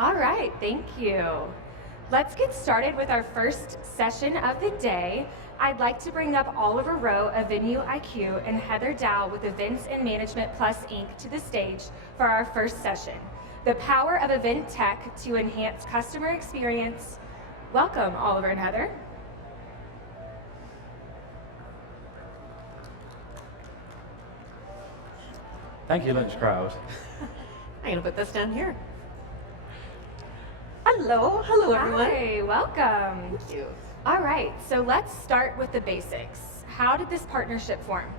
All right, thank you. Let's get started with our first session of the day. I'd like to bring up Oliver Rowe of VenuIQ and Heather Dow with Events and Management Plus Inc. to the stage for our first session, The Power of Event Tech to Enhance Customer Experience. Welcome, Oliver and Heather. Thank you, lunch crowd. I'm gonna put this down here. Hello everyone. Hi, welcome. Thank you. All right, so let's start with the basics. How did this partnership form?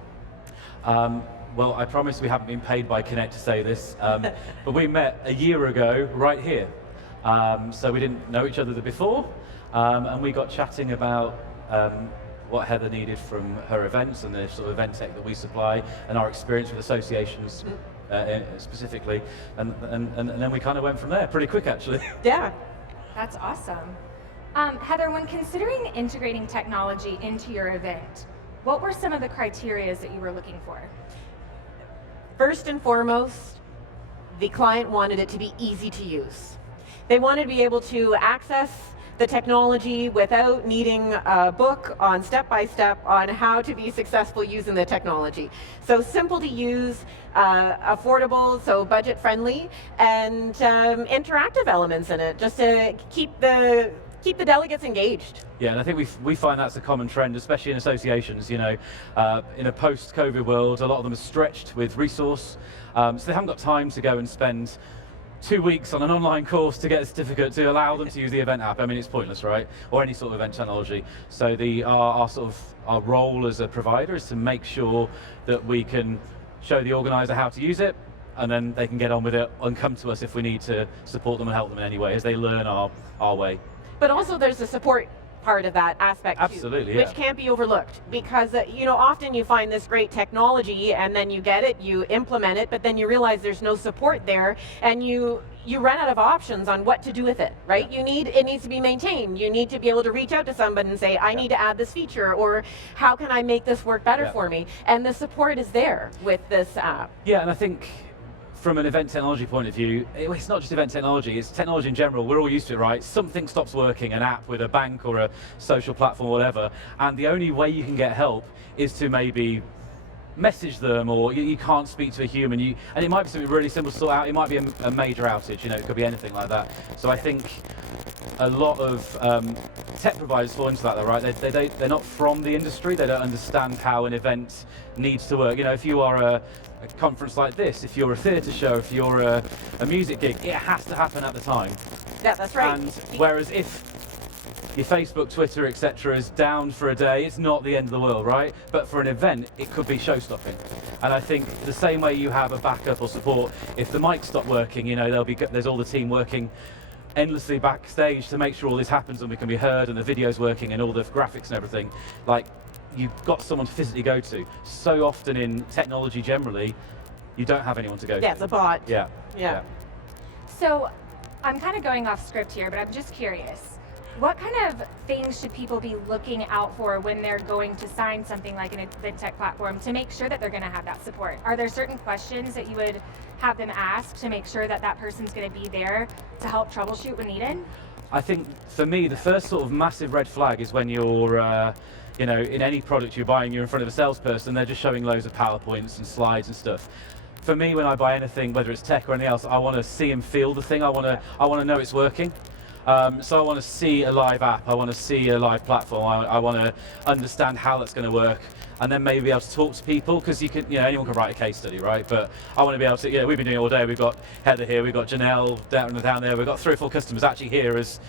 Well, I promise we haven't been paid by Connect to say this, but we met a year ago right here. So we didn't know each other before, and we got chatting about what Heather needed from her events and the sort of event tech that we supply and our experience with associations specifically, and then we kind of went from there pretty quick actually. Yeah. That's awesome. Heather, when considering integrating technology into your event, what were some of the criteria that you were looking for? First and foremost, the client wanted it to be easy to use. They wanted to be able to access the technology without needing a book on step-by-step on how to be successful using the technology. So simple to use, affordable, so budget friendly, and interactive elements in it, just to keep the delegates engaged. Yeah, and I think we find that's a common trend, especially in associations. You know, in a post-COVID world, a lot of them are stretched with resource, so they haven't got time to go and spend 2 weeks on an online course to get a certificate to allow them to use the event app. I mean, it's pointless, right? Or any sort of event technology. So our role as a provider is to make sure that we can show the organizer how to use it, and then they can get on with it and come to us if we need to support them and help them in any way as they learn our way. But also there's the support part of that aspect too, absolutely, yeah. Which can't be overlooked, because often you find this great technology and then you get it, you implement it, but then you realize there's no support there, and you run out of options on what to do with it, right? Yeah. It needs to be maintained. You need to be able to reach out to somebody and say, I need to add this feature, or how can I make this work better for me? And the support is there with this app. Yeah, and I think from an event technology point of view, it's not just event technology, it's technology in general. We're all used to it, right? Something stops working, an app with a bank or a social platform or whatever, and the only way you can get help is to maybe message them, or you can't speak to a human, and it might be something really simple to sort out. It might be a major outage, it could be anything like that. So I think a lot of tech providers fall into that though, right? They're not from the industry, they don't understand how an event needs to work. If you are a conference like this, if you're a theatre show, if you're a music gig, it has to happen at the time. Yeah, that's right. And whereas if your Facebook, Twitter, etc. is down for a day, it's not the end of the world, right? But for an event, it could be show-stopping. And I think the same way you have a backup or support, if the mics stop working, there's all the team working endlessly backstage to make sure all this happens and we can be heard and the video's working and all the graphics and everything. Like, you've got someone to physically go to. So often in technology generally, you don't have anyone to go to. Yeah, it's a bot. Yeah. So I'm kind of going off script here, but I'm just curious. What kind of things should people be looking out for when they're going to sign something like an event tech platform to make sure that they're going to have that support? Are there certain questions that you would have them ask to make sure that that person's going to be there to help troubleshoot when needed? I think for me, the first sort of massive red flag is when you're in any product you're buying, you're in front of a salesperson, they're just showing loads of PowerPoints and slides and stuff. For me, when I buy anything, whether it's tech or anything else, I want to see and feel the thing. I want to know it's working. So I want to see a live app, I want to see a live platform, I want to understand how that's going to work, and then maybe be able to talk to people, because anyone can write a case study, right? But I want to be able to, we've been doing it all day, we've got Heather here, we've got Janelle down there, we've got 3 or 4 customers actually here as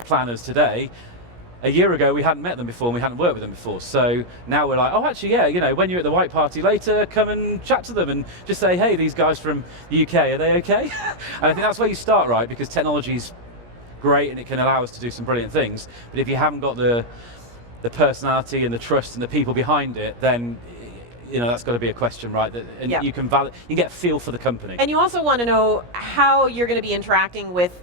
planners today. A year ago we hadn't met them before and we hadn't worked with them before, so now we're like, oh actually when you're at the white party later, come and chat to them and just say, hey, these guys from the UK, are they okay? And I think that's where you start, right? Because technology's great and it can allow us to do some brilliant things, but if you haven't got the personality and the trust and the people behind it, then that's got to be a question, right? You can get a feel for the company. And you also want to know how you're going to be interacting with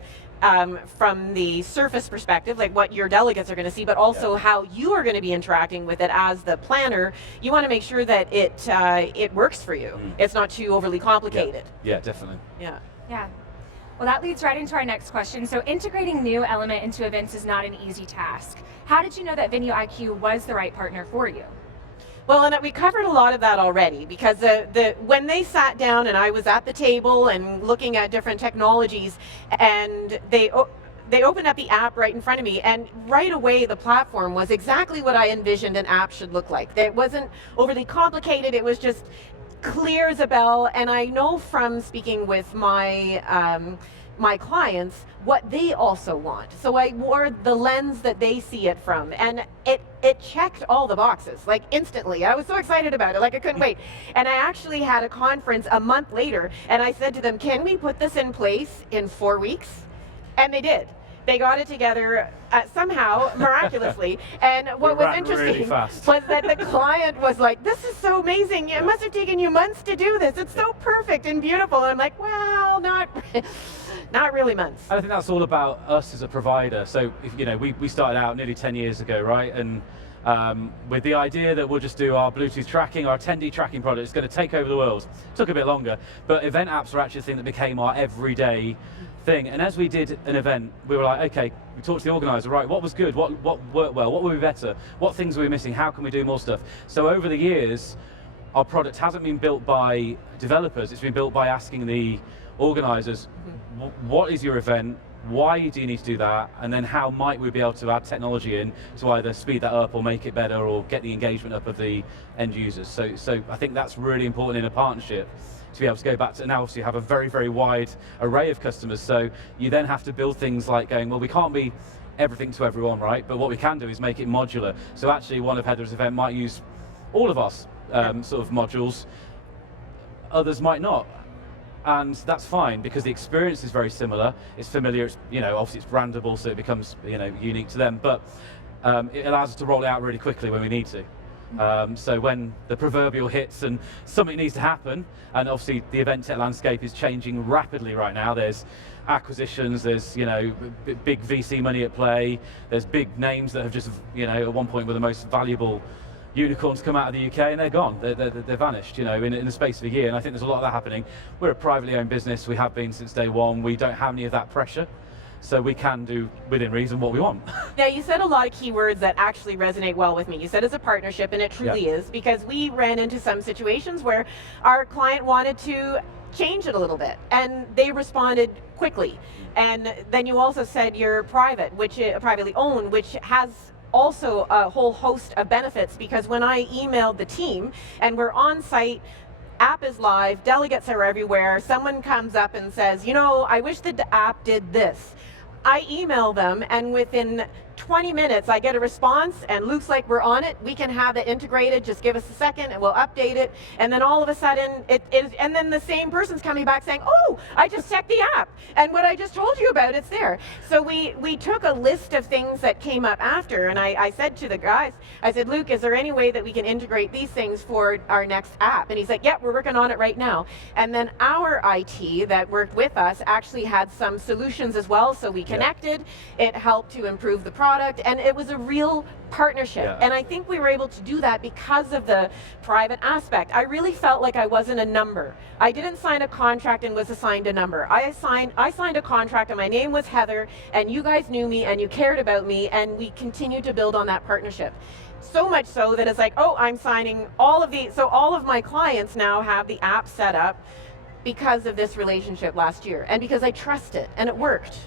from the surface perspective, like what your delegates are going to see, but also how you are going to be interacting with it as the planner. You want to make sure that it works for you. It's not too overly complicated. Yeah, definitely. Yeah. Yeah. Well, that leads right into our next question. So integrating new element into events is not an easy task. How did you know that VenuIQ was the right partner for you? Well, and we covered a lot of that already, because when they sat down and I was at the table and looking at different technologies, and they opened up the app right in front of me, and right away the platform was exactly what I envisioned an app should look like. It wasn't overly complicated, it was just clear as a bell, and I know from speaking with my clients what they also want. So I wore the lens that they see it from, and it checked all the boxes, like instantly. I was so excited about it, like I couldn't wait. And I actually had a conference a month later, and I said to them, can we put this in place in 4 weeks? And they did. They got it together somehow, miraculously. And what was interesting was that the client was like, this is so amazing. It must have taken you months to do this. It's so perfect and beautiful. And I'm like, well, not really months. I think that's all about us as a provider. So, we started out nearly 10 years ago, right? And with the idea that we'll just do our Bluetooth tracking, our attendee tracking product, it's going to take over the world. It took a bit longer, but event apps are actually the thing that became our everyday thing. And as we did an event, we were like, okay, we talked to the organizer, right, what was good, what worked well, what would be better, what things were we missing, how can we do more stuff? So over the years, our product hasn't been built by developers, it's been built by asking the organizers, what is your event, why do you need to do that, and then how might we be able to add technology in to either speed that up or make it better or get the engagement up of the end users. So I think that's really important in a partnership, to be able to go back to, now obviously you have a very, very wide array of customers, so you then have to build things like going, well, we can't be everything to everyone, right? But what we can do is make it modular. So actually one of Heather's event might use all of our sort of modules, others might not. And that's fine, because the experience is very similar. It's familiar, it's, obviously it's brandable, so it becomes, unique to them. But it allows us to roll it out really quickly when we need to. So when the proverbial hits and something needs to happen, and obviously the event tech landscape is changing rapidly right now. There's acquisitions, there's big VC money at play, there's big names that have just at one point were the most valuable unicorns come out of the UK, and they're gone. They're vanished, in the space of a year. And I think there's a lot of that happening. We're a privately owned business. We have been since day one. We don't have any of that pressure, so we can do within reason what we want. Now, you said a lot of keywords that actually resonate well with me. You said it's a partnership, and it truly is, because we ran into some situations where our client wanted to change it a little bit, and they responded quickly. And then you also said you're private, which is privately owned, which has also a whole host of benefits, because when I emailed the team and we're on site, app is live, delegates are everywhere, someone comes up and says, I wish the app did this. I email them, and within 20 minutes I get a response, and looks like we're on it. We can have it integrated, just give us a second and we'll update it. And then all of a sudden and then the same person's coming back saying, oh, I just checked the app, and what I just told you about, it's there. So we took a list of things that came up after, and I said to the guys, I said, Luke, is there any way that we can integrate these things for our next app? And he's like, yeah, we're working on it right now. And then our IT that worked with us actually had some solutions as well, so we connected. It helped to improve the product, and it was a real partnership. And I think we were able to do that because of the private aspect. I really felt like I wasn't a number. I didn't sign a contract and was assigned a number. I signed a contract, and my name was Heather, and you guys knew me and you cared about me, and we continued to build on that partnership. So much so that it's like, oh, I'm signing all of these, so all of my clients now have the app set up because of this relationship last year, and because I trust it, and it worked.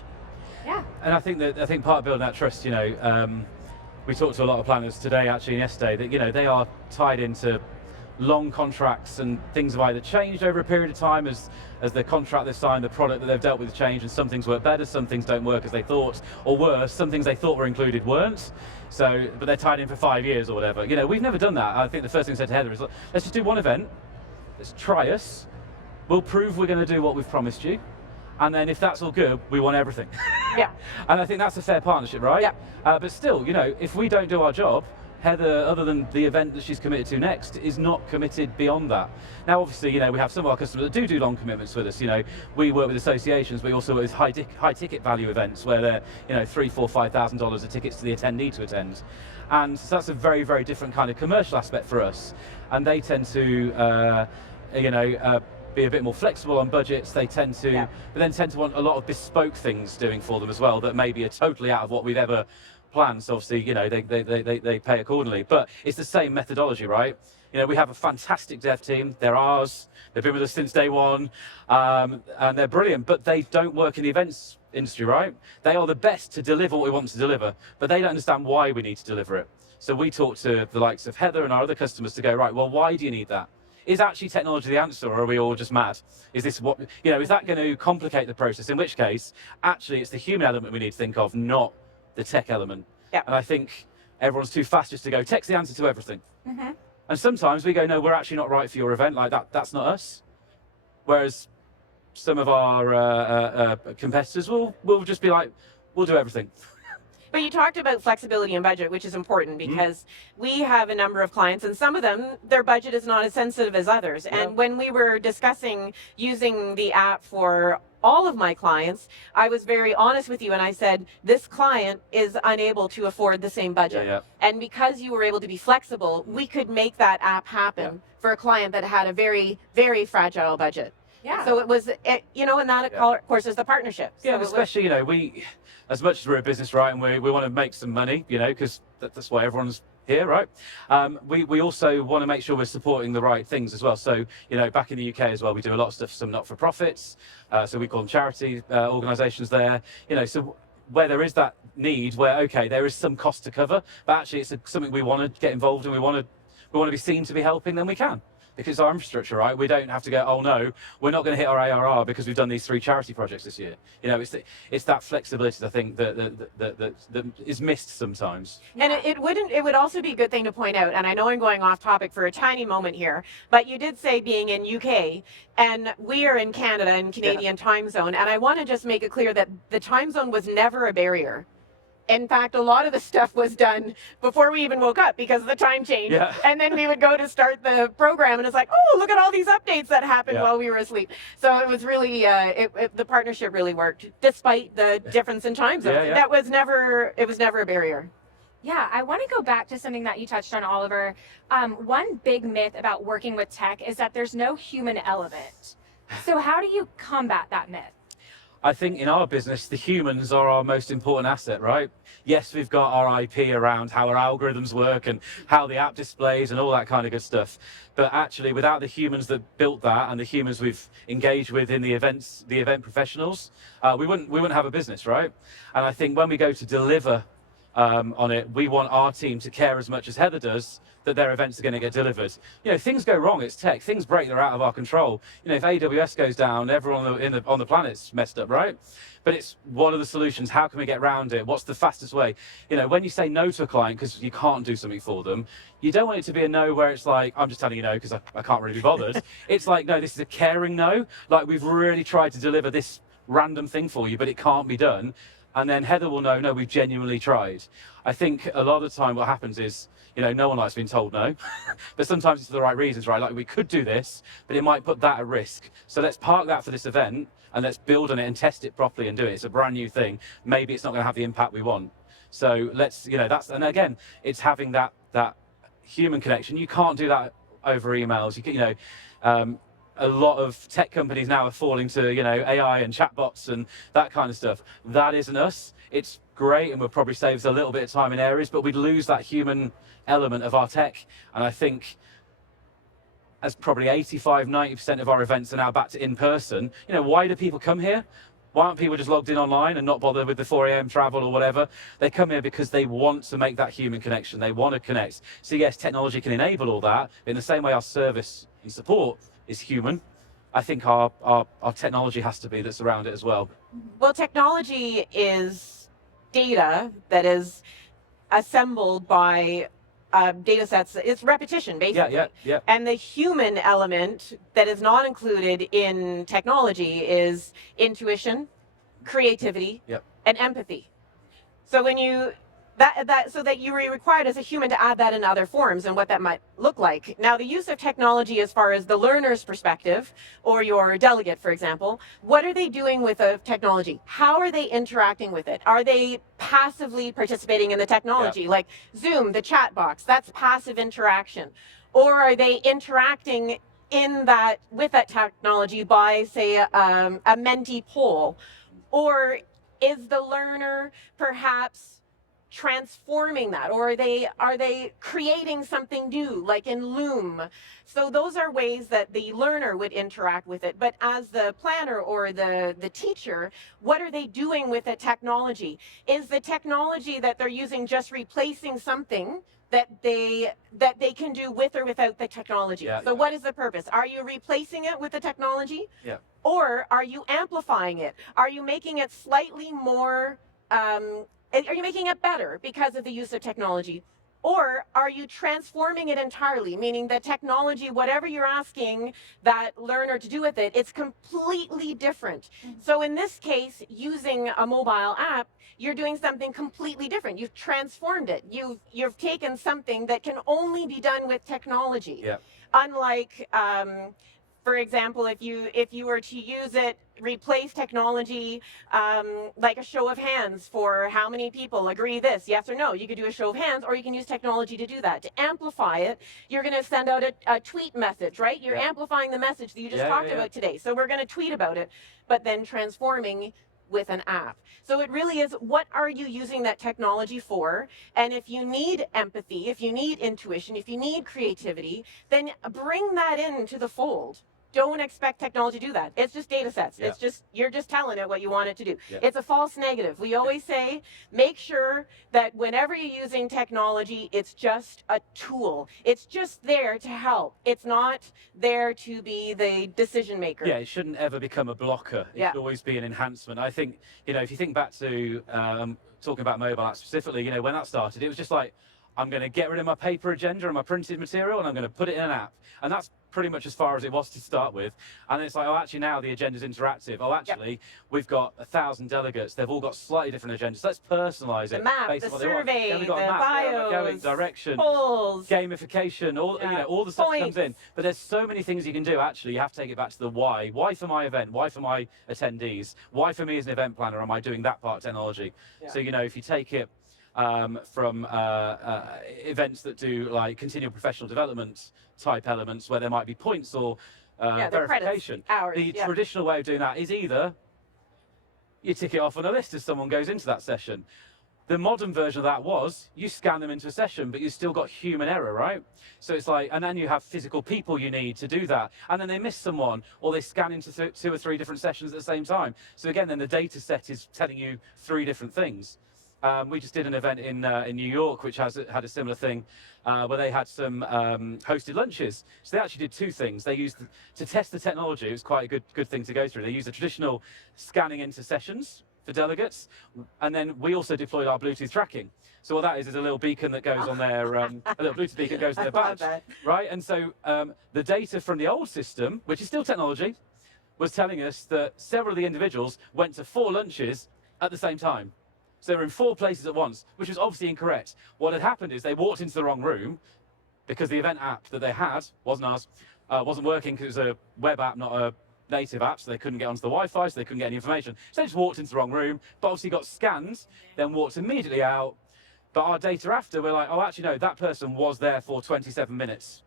Yeah. And I think part of building that trust, we talked to a lot of planners today, actually, and yesterday, that they are tied into long contracts, and things have either changed over a period of time as the contract they've signed, the product that they've dealt with changed, and some things work better, some things don't work as they thought, or worse, some things they thought were included weren't. So, but they're tied in for 5 years or whatever. We've never done that. I think the first thing I said to Heather is, let's just do one event, let's try us, we'll prove we're going to do what we've promised you, and then if that's all good, we want everything. Yeah. And I think that's a fair partnership, right? Yeah. But still, if we don't do our job, Heather, other than the event that she's committed to next, is not committed beyond that. Now, obviously, we have some of our customers that do long commitments with us. We work with associations, but we also work with high ticket value events where they're, $3,000, $4,000, $5,000 of tickets to the attendee to attend. And so that's a very, very different kind of commercial aspect for us. And they tend to, be a bit more flexible on budgets. They tend to, but then tend to want a lot of bespoke things doing for them as well that maybe are totally out of what we've ever planned. So obviously, they pay accordingly. But it's the same methodology, right? We have a fantastic dev team. They're ours. They've been with us since day one, and they're brilliant. But they don't work in the events industry, right? They are the best to deliver what we want to deliver, but they don't understand why we need to deliver it. So we talk to the likes of Heather and our other customers to go, right, well, why do you need that? Is actually technology the answer, or are we all just mad? Is this what, is that going to complicate the process? In which case, actually, it's the human element we need to think of, not the tech element. Yeah. And I think everyone's too fast just to go, tech's the answer to everything. Mm-hmm. And sometimes we go, no, we're actually not right for your event. Like that's not us. Whereas some of our competitors will just be like, we'll do everything. But you talked about flexibility and budget, which is important because we have a number of clients, and some of them, their budget is not as sensitive as others. Yeah. And when we were discussing using the app for all of my clients, I was very honest with you and I said, this client is unable to afford the same budget. Yeah. And because you were able to be flexible, we could make that app happen for a client that had a very, very fragile budget. Yeah. So it was, and that, of course, is the partnership. Yeah, So especially, we, as much as we're a business, right, and we want to make some money, because that's why everyone's here, right? We also want to make sure we're supporting the right things as well. So, back in the UK as well, we do a lot of stuff, some not-for-profits, so we call them charity organisations there, so where there is that need, where, okay, there is some cost to cover, but actually it's something we want to get involved in, we want to be seen to be helping, then we can. Because our infrastructure, right? We don't have to go, oh no, we're not going to hit our ARR because we've done these 3 charity projects this year. It's that flexibility, I think, that is missed sometimes. And it would also be a good thing to point out, and I know I'm going off topic for a tiny moment here, but you did say being in UK, and we are in Canada and Canadian time zone, and I want to just make it clear that the time zone was never a barrier. In fact, a lot of the stuff was done before we even woke up because of the time change. Yeah. And then we would go to start the program and it's like, oh, look at all these updates that happened while we were asleep. So it was really, the partnership really worked despite the difference in time zones. Yeah. It was never a barrier. Yeah, I want to go back to something that you touched on, Oliver. One big myth about working with tech is that there's no human element. So how do you combat that myth? I think in our business, the humans are our most important asset, right? Yes, we've got our IP around how our algorithms work and how the app displays and all that kind of good stuff. But actually, without the humans that built that and the humans we've engaged with in the event professionals, we wouldn't have a business, right? And I think when we go to deliver on it, we want our team to care as much as Heather does that their events are going to get delivered. Things go wrong, it's tech, things break, they're out of our control. If AWS goes down, everyone on the planet's messed up, right? But it's, what are the solutions? How can we get around it? What's the fastest way? When you say no to a client because you can't do something for them, you don't want it to be a no where it's like, I'm just telling you no because I can't really be bothered. It's like, no, this is a caring no. Like, we've really tried to deliver this random thing for you, but it can't be done. And then Heather will know, no, we've genuinely tried. I think a lot of the time what happens is, no one likes being told no, but sometimes it's for the right reasons, right? Like, we could do this, but it might put that at risk. So let's park that for this event and let's build on it and test it properly and do it. It's a brand new thing. Maybe it's not going to have the impact we want. So let's, and again, it's having that human connection. You can't do that over emails. A lot of tech companies now are falling to, AI and chatbots and that kind of stuff. That isn't us. It's great and will probably save us a little bit of time in areas, but we'd lose that human element of our tech. And I think as probably 85, 90% of our events are now back to in-person, why do people come here? Why aren't people just logged in online and not bothered with the 4 a.m. travel or whatever? They come here because they want to make that human connection. They want to connect. So yes, technology can enable all that. But in the same way our service and support is human, I think our technology has to be that's around it as well. Well, technology is data that is assembled by data sets. It's repetition, basically. Yeah. And the human element that is not included in technology is intuition, creativity, and empathy. So when you so that you are required as a human to add that in other forms and what that might look like. Now, the use of technology as far as the learner's perspective or your delegate, for example, what are they doing with the technology? How are they interacting with it? Are they passively participating in the technology? Like Zoom, the chat box, that's passive interaction. Or are they interacting with that technology by, say, a Menti poll? Or is the learner perhaps transforming that, or are they creating something new, like in Loom? So those are ways that the learner would interact with it. But as the planner or the teacher, what are they doing with the technology? Is the technology that they're using just replacing something that they can do with or without the technology? Yeah. So what is the purpose? Are you replacing it with the technology? Yeah. Or are you amplifying it? Are you making it slightly more, are you making it better because of the use of technology? Or are you transforming it entirely, meaning that technology, whatever you're asking that learner to do with it, it's completely different. So in this case, using a mobile app, you're doing something completely different. You've transformed it. You've taken something that can only be done with technology. Yeah. Unlike, for example, if you were to use it, replace technology, like a show of hands for how many people agree this, yes or no. You could do a show of hands, or you can use technology to do that. To amplify it, you're going to send out a tweet message, right? You're amplifying the message that you just talked about today. So we're going to tweet about it, but then transforming with an app. So it really is, what are you using that technology for? And if you need empathy, if you need intuition, if you need creativity, then bring that into the fold. Don't expect technology to do that. It's just data sets. Yeah. It's just, you're just telling it what you want it to do. Yeah. It's a false negative. We always say, make sure that whenever you're using technology, it's just a tool. It's just there to help. It's not there to be the decision maker. Yeah, it shouldn't ever become a blocker. It should always be an enhancement. I think, if you think back to talking about mobile apps specifically, when that started, it was just like, I'm going to get rid of my paper agenda and my printed material, and I'm going to put it in an app. And that's pretty much as far as it was to start with. And it's like, oh, actually now the agenda's interactive. Oh, actually, we've got 1,000 delegates. They've all got slightly different agendas. Let's personalize it. The map, based the on what they want. survey, Then we've got the maps, where am I bios, going, direction, polls, gamification, all the stuff that comes in. points. But there's so many things you can do. Actually, you have to take it back to the why. Why for my event? Why for my attendees? Why for me as an event planner am I doing that part of technology? Yeah. So, if you take it from events that do like continual professional development type elements where there might be points or verification. The traditional way of doing that is either you tick it off on a list as someone goes into that session. The modern version of that was you scan them into a session, but you still got human error, right? So it's like, and then you have physical people you need to do that. And then they miss someone, or they scan into 2 or 3 different sessions at the same time. So again, then the data set is telling you 3 different things. We just did an event in New York, which had a similar thing, where they had some hosted lunches. So they actually did 2 things. They used, to test the technology, it was quite a good thing to go through. They used the traditional scanning into sessions for delegates, and then we also deployed our Bluetooth tracking. So what that is a little beacon that goes on their, a little Bluetooth beacon goes on their badge, right? And so the data from the old system, which is still technology, was telling us that several of the individuals went to 4 lunches at the same time. So they were in 4 places at once, which was obviously incorrect. What had happened is they walked into the wrong room because the event app that they had, wasn't ours, wasn't working because it was a web app, not a native app, so they couldn't get onto the Wi-Fi, so they couldn't get any information. So they just walked into the wrong room, but obviously got scanned, then walked immediately out. But our data after, we're like, oh, actually, no, that person was there for 27 minutes.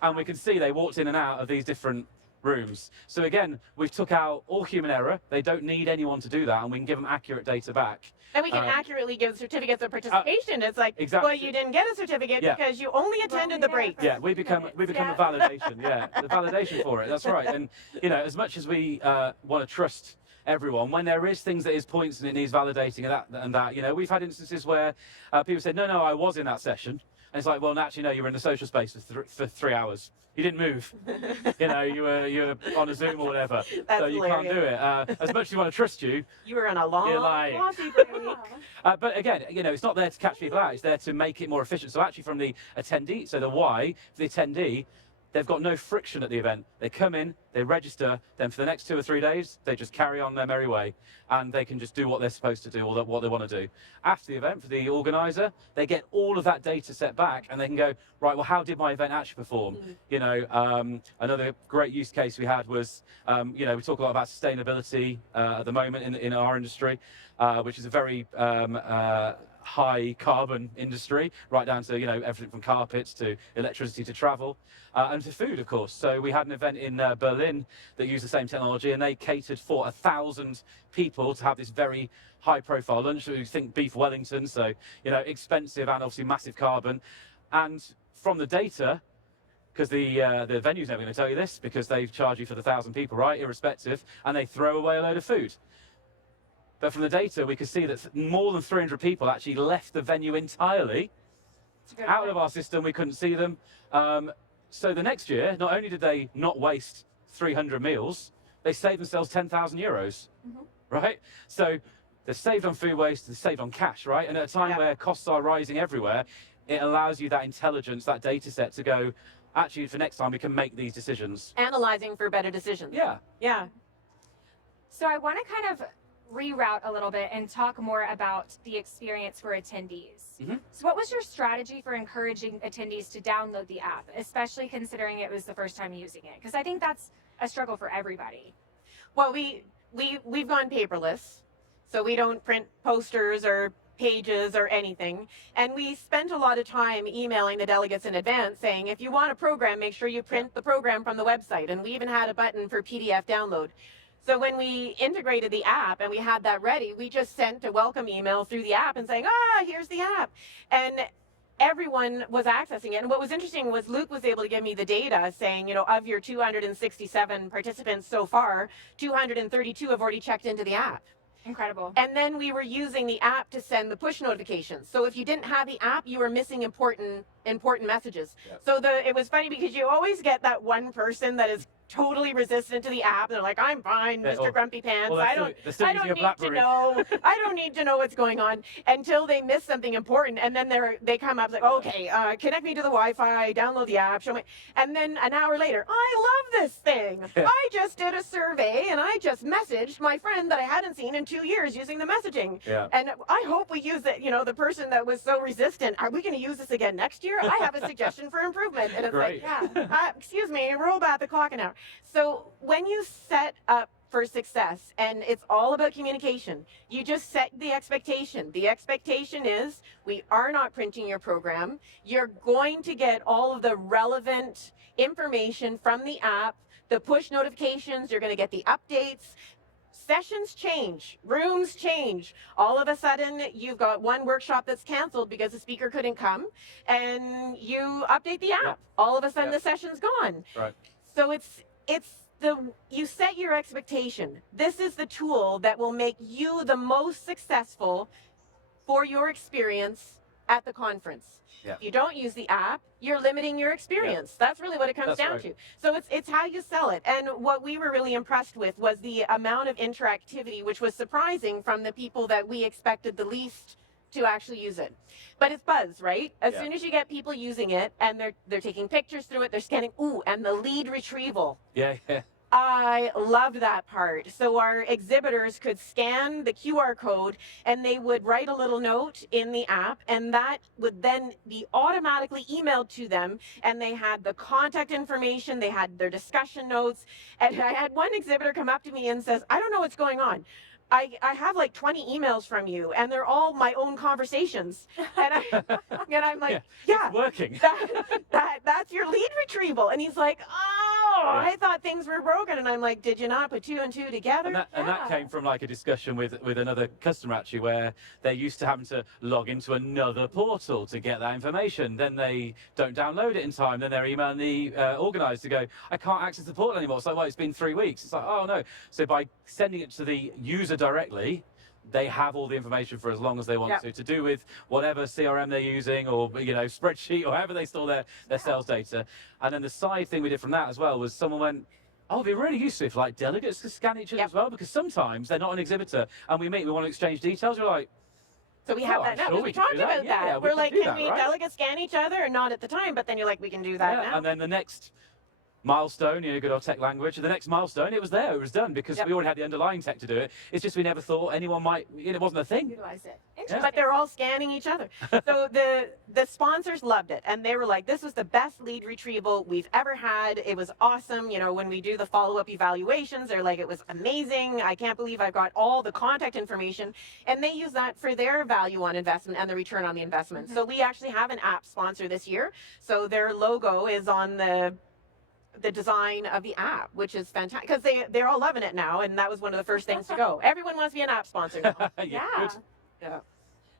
And we can see they walked in and out of these different rooms. So again, we've took out all human error. They don't need anyone to do that, and we can give them accurate data back. And we can accurately give certificates of participation. It's like, well, you didn't get a certificate because you only attended the break. Yeah, we become a validation. Yeah, the validation for it. That's right. And as much as we want to trust everyone, when there is things that is points and it needs validating and that, we've had instances where people said, no, I was in that session. And it's like, well, actually, no, you were in the social space for 3 hours. You didn't move. You were on a Zoom or whatever. So you can't do it. As much as you want to trust you, you were on a long coffee break. But again, it's not there to catch people out. It's there to make it more efficient. So actually, from the attendee, so the why, for the attendee, they've got no friction at the event. They come in, they register, then for the next 2 or 3 days, they just carry on their merry way, and they can just do what they're supposed to do or what they want to do. After the event, for the organizer, they get all of that data set back, and they can go, right, well, how did my event actually perform? Another great use case we had was, we talk a lot about sustainability at the moment in our industry, which is a very high carbon industry, right down to, you know, everything from carpets to electricity to travel, and to food, of course. So we had an event in Berlin that used the same technology, and they catered for 1,000 people to have this very high profile lunch. We think beef Wellington, so, you know, expensive and obviously massive carbon. And from the data, because the venue's never going to tell you this, because they charge you for the 1,000 people, right, irrespective, and they throw away a load of food. But from the data, we could see that more than 300 people actually left the venue entirely out of our system. We couldn't see them. So the next year, not only did they not waste 300 meals, they saved themselves 10,000 euros, right? So they're saved on food waste, they're saved on cash, right? And at a time where costs are rising everywhere, it allows you that intelligence, that data set to go, actually, for next time, we can make these decisions. Analyzing for better decisions. Yeah. Yeah. So I want to kind of reroute a little bit and talk more about the experience for attendees. So what was your strategy for encouraging attendees to download the app, especially considering it was the first time using it? Because I think that's a struggle for everybody. Well, we've gone paperless, so we don't print posters or pages or anything. And we spent a lot of time emailing the delegates in advance saying, if you want a program, make sure you print the program from the website. And we even had a button for PDF download. So when we integrated the app and we had that ready, we just sent a welcome email through the app and saying, here's the app. And everyone was accessing it. And what was interesting was Luke was able to give me the data saying, you know, of your 267 participants so far, 232 have already checked into the app. Incredible. And then we were using the app to send the push notifications. So if you didn't have the app, you were missing important messages. Yep. So it was funny because you always get that one person that is totally resistant to the app. They're like, I'm fine, Mr. Grumpy Pants. Well, I don't need to know what's going on until they miss something important. And then they come up like, okay, connect me to the Wi-Fi, download the app, show me. And then an hour later, I love this thing. I just did a survey and I just messaged my friend that I hadn't seen in 2 years using the messaging. Yeah. And I hope we use it. You know, the person that was so resistant, are we going to use this again next year? I have a suggestion for improvement. And it's like, excuse me, roll back the clock an hour. So when you set up for success, and it's all about communication, you just set the expectation. The expectation is we are not printing your program. You're going to get all of the relevant information from the app, the push notifications, you're going to get the updates. Sessions change, rooms change. All of a sudden, you've got one workshop that's canceled because the speaker couldn't come, and you update the app. All of a sudden, the session's gone. Right. So you set your expectation. This is the tool that will make you the most successful for your experience at the conference. Yeah. If you don't use the app, you're limiting your experience. Yeah. That's really what it comes down to. So it's how you sell it. And what we were really impressed with was the amount of interactivity, which was surprising from the people that we expected the least to actually use it. But it's buzz, right? As soon as you get people using it and they're taking pictures through it, they're scanning, and the lead retrieval. Yeah. I loved that part. So our exhibitors could scan the QR code and they would write a little note in the app, and that would then be automatically emailed to them. And they had the contact information, they had their discussion notes. And I had one exhibitor come up to me and says, I don't know what's going on. I have like 20 emails from you, and they're all my own conversations. And I'm like, it's working. That's your lead retrieval. And he's like, I thought things were broken. And I'm like, did you not put 2 and 2 together? And that came from like a discussion with another customer actually, where they're used to having to log into another portal to get that information. Then they don't download it in time. Then they're emailing the organizer to go, I can't access the portal anymore. It's like, well, it's been 3 weeks. It's like, oh no. So by sending it to the user directly, they have all the information for as long as they want to do with whatever CRM they're using, or spreadsheet, or however they store their sales data. And then the side thing we did from that as well was someone went, it'd be really useful if like delegates could scan each other as well, because sometimes they're not an exhibitor and we want to exchange details. We're like, so we have that now. We talked about that. Yeah, we're like, can we delegates scan each other? Or not at the time, but then you're like, we can do that now. And then the next milestone, good old tech language, and the next milestone, it was there, it was done, because we already had the underlying tech to do it. It's just we never thought anyone might, it wasn't a thing. Utilize it. But they're all scanning each other. So the sponsors loved it, and they were like, this was the best lead retrieval we've ever had. It was awesome. When we do the follow-up evaluations, they're like, it was amazing. I can't believe I got all the contact information. And they use that for their value on investment and the return on the investment. So we actually have an app sponsor this year. So their logo is on the design of the app, which is fantastic, because they're all loving it now, and that was one of the first things to go. Everyone wants to be an app sponsor now. Yeah. Yeah.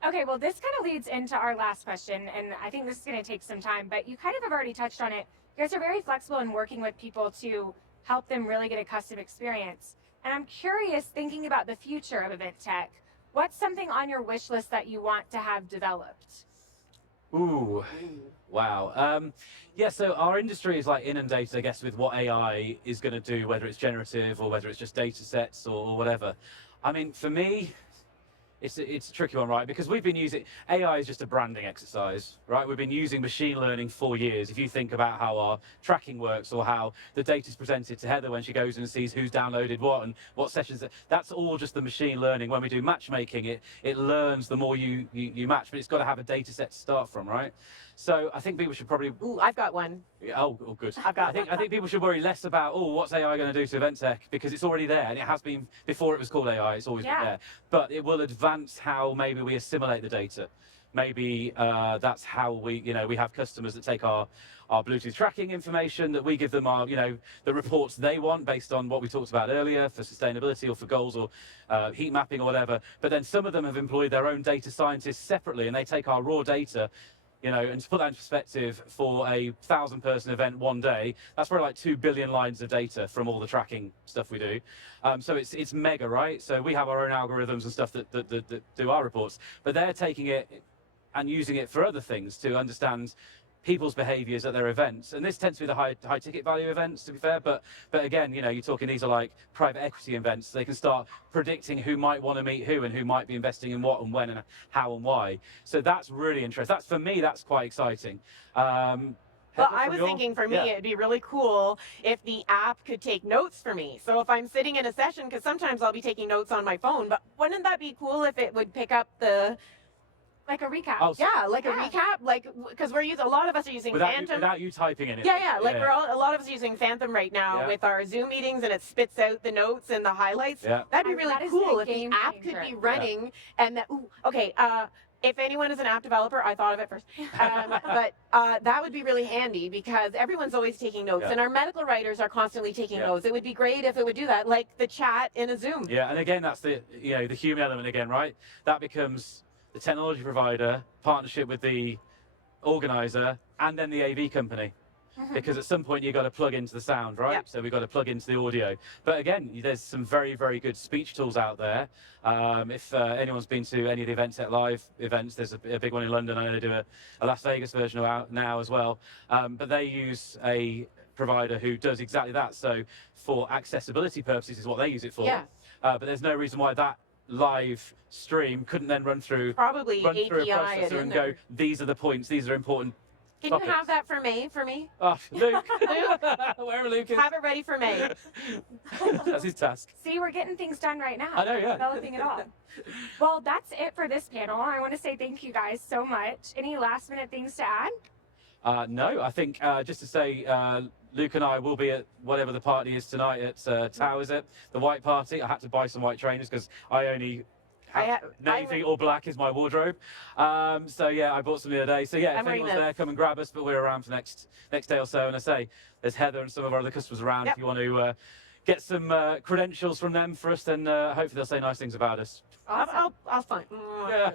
Okay, well, this kind of leads into our last question, and I think this is going to take some time, but you kind of have already touched on it. You guys are very flexible in working with people to help them really get a custom experience. And I'm curious, thinking about the future of event tech, what's something on your wish list that you want to have developed? Ooh, wow. Yeah, so our industry is like inundated, I guess, with what AI is going to do, whether it's generative or whether it's just data sets or whatever. I mean, for me, it's a tricky one, right? Because we've been using, AI is just a branding exercise, right? We've been using machine learning for years. If you think about how our tracking works or how the data is presented to Heather when she goes and sees who's downloaded what and what sessions, that's all just the machine learning. When we do matchmaking, it learns the more you match, but it's got to have a data set to start from, right? So I think people should probably... Ooh, I've got one. Oh, good. I think people should worry less about, what's AI going to do to event tech, because it's already there, and it has been before it was called AI. It's always been there. But it will advance how maybe we assimilate the data. Maybe that's how we have customers that take our Bluetooth tracking information, that we give them our, the reports they want based on what we talked about earlier for sustainability or for goals or heat mapping or whatever. But then some of them have employed their own data scientists separately, and they take our raw data. And to put that in perspective, for a 1,000-person event one day, that's probably like 2 billion lines of data from all the tracking stuff we do. So it's mega, right? So we have our own algorithms and stuff that do our reports, but they're taking it and using it for other things to understand people's behaviors at their events. And this tends to be the high ticket value events, to be fair, but again, you're talking, these are like private equity events. They can start predicting who might want to meet who and who might be investing in what and when and how and why. So that's really interesting. For me, that's quite exciting. Well, I was thinking for me, it'd be really cool if the app could take notes for me. So if I'm sitting in a session, because sometimes I'll be taking notes on my phone, but wouldn't that be cool if it would pick up the... Like a recap. Oh, yeah, like a recap, because a lot of us are using Phantom. Without you typing in it. Yeah, a lot of us are using Phantom right now with our Zoom meetings, and it spits out the notes and the highlights. Yeah. That'd be really cool if the app could be running and that. Ooh, okay. If anyone is an app developer, I thought of it first. But that would be really handy, because everyone's always taking notes, and our medical writers are constantly taking notes. It would be great if it would do that, like the chat in a Zoom. Yeah, and again, that's the the human element again, right? That becomes the technology provider, partnership with the organizer, and then the AV company. Because at some point you've got to plug into the sound, right? Yep. So we've got to plug into the audio. But again, there's some very, very good speech tools out there. If anyone's been to any of the Event Tech Live events, there's a big one in London. I know they do a Las Vegas version out now as well. But they use a provider who does exactly that. So for accessibility purposes is what they use it for. Yeah. But there's no reason why that live stream couldn't then run through a processor and go, these are the points, these are important topics. You have that for me? Oh, Luke. Wherever Luke is. Have it ready for May. That's his task. See, we're getting things done right now. I know, yeah. Developing it all. Well, that's it for this panel. I want to say thank you guys so much. Any last minute things to add? No, I think just to say, Luke and I will be at whatever the party is tonight at Tau, is it? The white party. I had to buy some white trainers because I only have navy or black is my wardrobe. So yeah, I bought some the other day. So yeah, if anyone's there, come and grab us. But we're around for next day or so. And I say, there's Heather and some of our other customers around. If you want to get some credentials from them for us, then hopefully they'll say nice things about us. Awesome. I'll find. Yeah.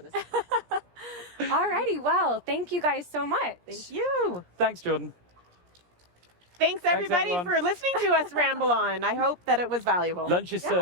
Alrighty, well, thank you guys so much. Thank you. Thanks, Jordan. Thanks everybody for listening to us ramble on. I hope that it was valuable. Lunch is served.